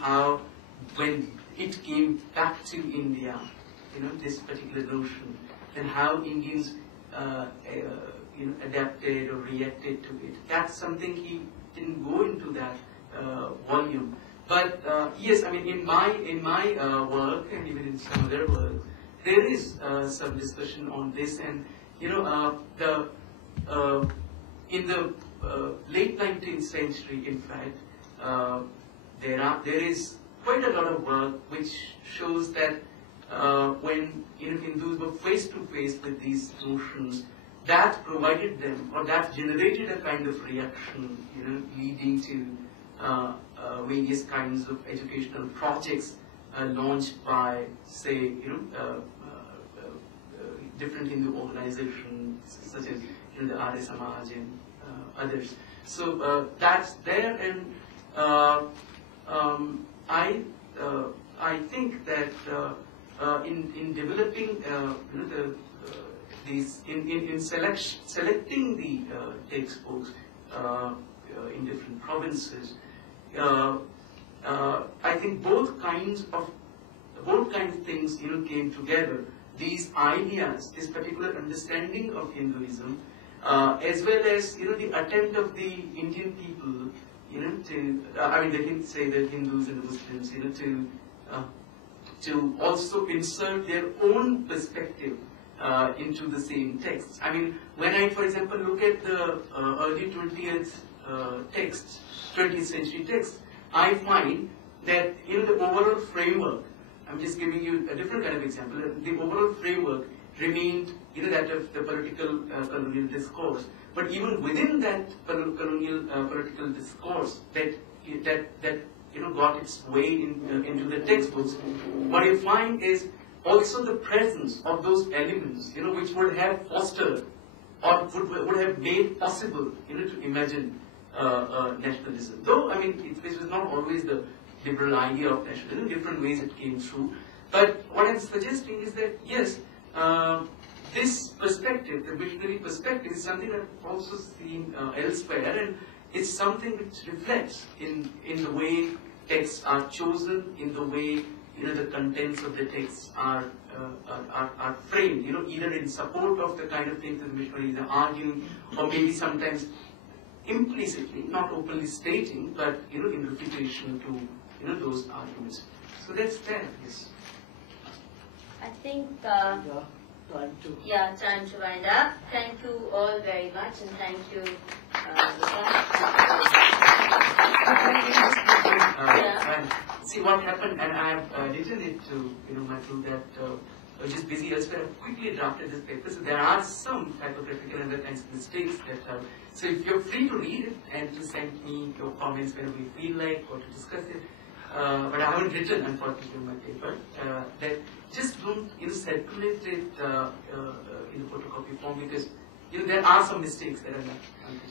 how when it came back to India, this particular notion, and how Indians adapted or reacted to it. That's something he didn't go into that volume. But yes, I mean, in my work and even in some other work, there is some discussion on this. And in the late 19th century, in fact, there is quite a lot of work which shows that when Hindus were face to face with these notions, that provided them, or that generated a kind of reaction, leading to various kinds of educational projects launched by, say, different Hindu organizations such as the Arya Samaj and others. So that's there, and I think that in developing selecting the textbooks in different provinces, I think both kinds of things came together. These ideas, this particular understanding of Hinduism, as well as the attempt of the Indian people, the Hindus and the Muslims, to also insert their own perspective into the same texts. I mean, when I, for example, look at the early 20th century texts, I find that in the overall framework, I'm just giving you a different kind of example, the overall framework remained that of the political colonial discourse. But even within that colonial political discourse that got its way into the textbooks, what you find is also the presence of those elements, which would have fostered or would have made possible, to imagine nationalism. Though, I mean, this was not always the liberal idea of nationalism, different ways it came through. But what I'm suggesting is that, yes, this perspective, the missionary perspective, is something that I've also seen elsewhere, and it's something which reflects in the way texts are chosen, in the way the contents of the texts are framed, either in support of the kind of things that the missionaries are arguing, or maybe sometimes implicitly, not openly stating, but in refutation to those arguments. So that's there. Yes. I think. Time to wind up. Thank you all very much, and thank you. See what happened, and I have written it to Matthew that I was just busy elsewhere. I quickly drafted this paper, so there are some typographical and other kinds of mistakes that are. So if you're free to read it and to send me your comments whenever you feel like, or to discuss it. But I haven't written, unfortunately, in my paper. That just don't circulate it in photocopy form, because there are some mistakes that are not.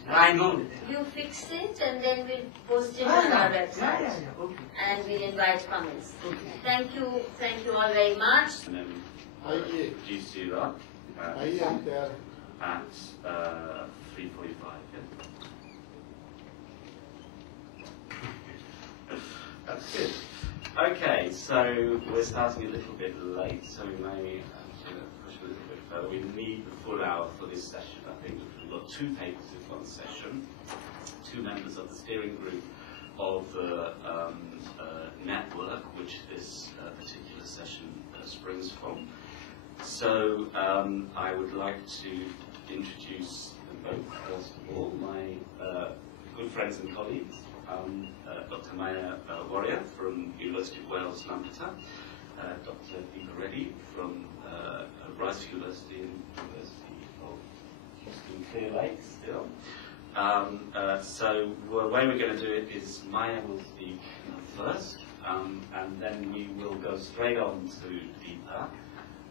I know that. You fix it, and then we'll post it on our website. Okay. And we'll invite comments. Okay. Thank you all very much. And then GC that at 3:45. That's good. Okay, so we're starting a little bit late, so we may have to push a little bit further. We need the full hour for this session. I think we've got 2 papers in one session, 2 members of the steering group of the network, which this particular session springs from. So I would like to introduce them both. First of all, my good friends and colleagues. Dr. Maya Warrior from University of Wales, Lampeter, Dr. Deepa Reddy from Rice University and University of Houston Clear Lake still. So the way we're going to do it is Maya will speak first, and then we will go straight on to Deepa,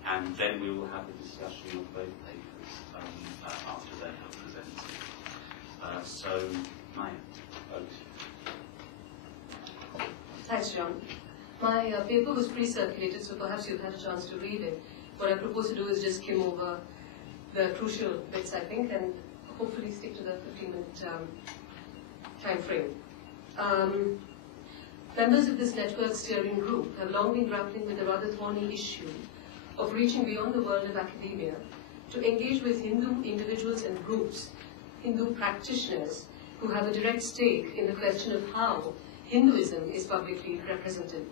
and then we will have a discussion of both papers after they have presented. So, Maya, over to you. Thanks, John. My paper was pre-circulated, so perhaps you've had a chance to read it. What I propose to do is just skim over the crucial bits, I think, and hopefully stick to the 15-minute time frame. Members of this network steering group have long been grappling with the rather thorny issue of reaching beyond the world of academia to engage with Hindu individuals and groups, Hindu practitioners, who have a direct stake in the question of how Hinduism is publicly represented.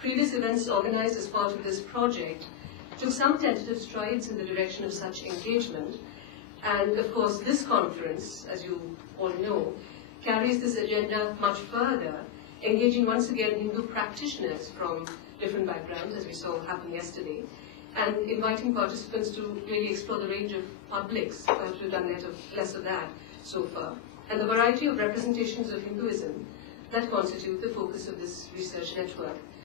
Previous events organized as part of this project took some tentative strides in the direction of such engagement, and of course this conference, as you all know, carries this agenda much further, engaging once again Hindu practitioners from different backgrounds, as we saw happen yesterday, and inviting participants to really explore the range of publics. Perhaps we've done less of that so far, and the variety of representations of Hinduism that constitute the focus of this research network.